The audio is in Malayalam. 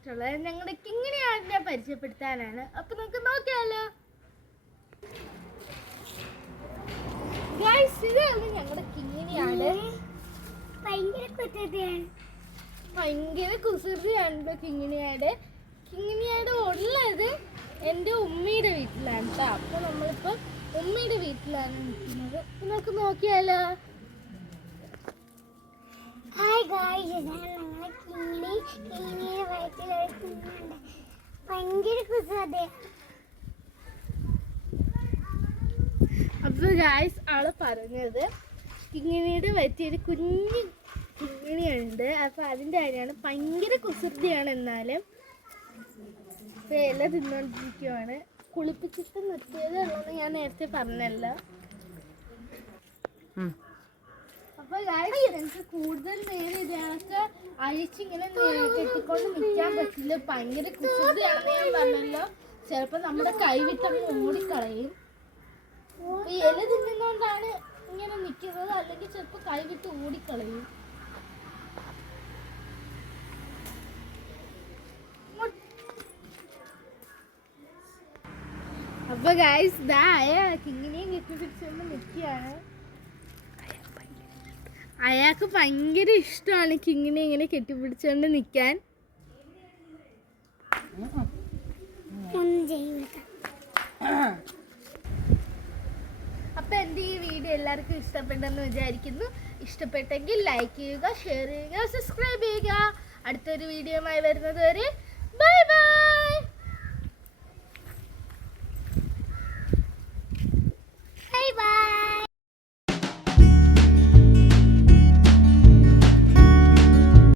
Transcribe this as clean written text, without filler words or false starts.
വന്നിട്ടുള്ളത് ഞങ്ങളുടെ കിങ്ങിണിയാടിനെ പരിചയപ്പെടുത്താനാണ്. അപ്പൊ നമുക്ക് നോക്കിയാലോ. ഇതാണ് ഞങ്ങളുടെ കിങ്ങിണിയാട്. ഭയങ്കര കുസൃതിയാണ് കിങ്ങിണിയാട്. കിങ്ങിണിയാട് ഉള്ളത് എൻ്റെ ഉമ്മയുടെ വീട്ടിലാണ് കേട്ടോ. അപ്പൊ നമ്മളിപ്പോ ഉമ്മയുടെ വീട്ടിലാണ് നിൽക്കുന്നത്. അപ്പൊ നമുക്ക് നോക്കിയാലോ. ഹായ് ഗായ്സ്, ഇതാണ് ഞങ്ങളെ കിങ്ങിണിയുടെ വയറ്റിലൊരു കുഞ്ഞുണ്ട്. ഭയങ്കര കുസൃതി. അപ്പൊ ഗായ്സ് ആള് പറഞ്ഞത് കിങ്ങിണിയുടെ വയറ്റിയൊരു കുഞ്ഞു കിങ്ങിണിയുണ്ട്. അപ്പൊ അതിൻ്റെ കാര്യമാണ്. ഭയങ്കര കുസൃതിയാണ്. എന്നാലും ഇല തിന്നോണ്ടിരിക്കുവാണ്. കുളിപ്പിച്ചിട്ട് നിർത്തിയതേ ഉള്ളൂന്ന് ഞാൻ നേരത്തെ പറഞ്ഞല്ലോ. അപ്പൊ എനിക്ക് കൂടുതൽ നേരം ഇതിനൊക്കെ അഴിച്ചിങ്ങനെ കെട്ടിക്കൊണ്ട് നിൽക്കാൻ പറ്റില്ല. ഭയങ്കര കുസൃതിയാണെന്ന് ഞാൻ പറഞ്ഞല്ലോ. ചിലപ്പോ നമ്മുടെ കൈവിട്ടങ്ങ് ഓടിക്കളയും. ഈ ഇല തിന്നുന്നോണ്ടാണ് ഇങ്ങനെ നിൽക്കുന്നത്. അല്ലെങ്കിൽ ചിലപ്പോ കൈവിട്ട് ഓടിക്കളയും. അപ്പൊ ഗൈസ് ഇതായ കിങ്ങിനെയും കെട്ടിപ്പിടിച്ചുകൊണ്ട് നിൽക്കുകയാണ്. അയാൾക്ക് ഭയങ്കര ഇഷ്ടമാണ് കിങ്ങിനെ ഇങ്ങനെ കെട്ടിപ്പിടിച്ചുകൊണ്ട് നിൽക്കാൻ. അപ്പൊ എൻ്റെ ഈ വീഡിയോ എല്ലാവർക്കും ഇഷ്ടപ്പെട്ടെന്ന് വിചാരിക്കുന്നു. ഇഷ്ടപ്പെട്ടെങ്കിൽ ലൈക്ക് ചെയ്യുക, ഷെയർ ചെയ്യുക, സബ്സ്ക്രൈബ് ചെയ്യുക. അടുത്തൊരു വീഡിയോയുമായി വരുന്നത് വരെ ബൈ ബൈ. Bye bye.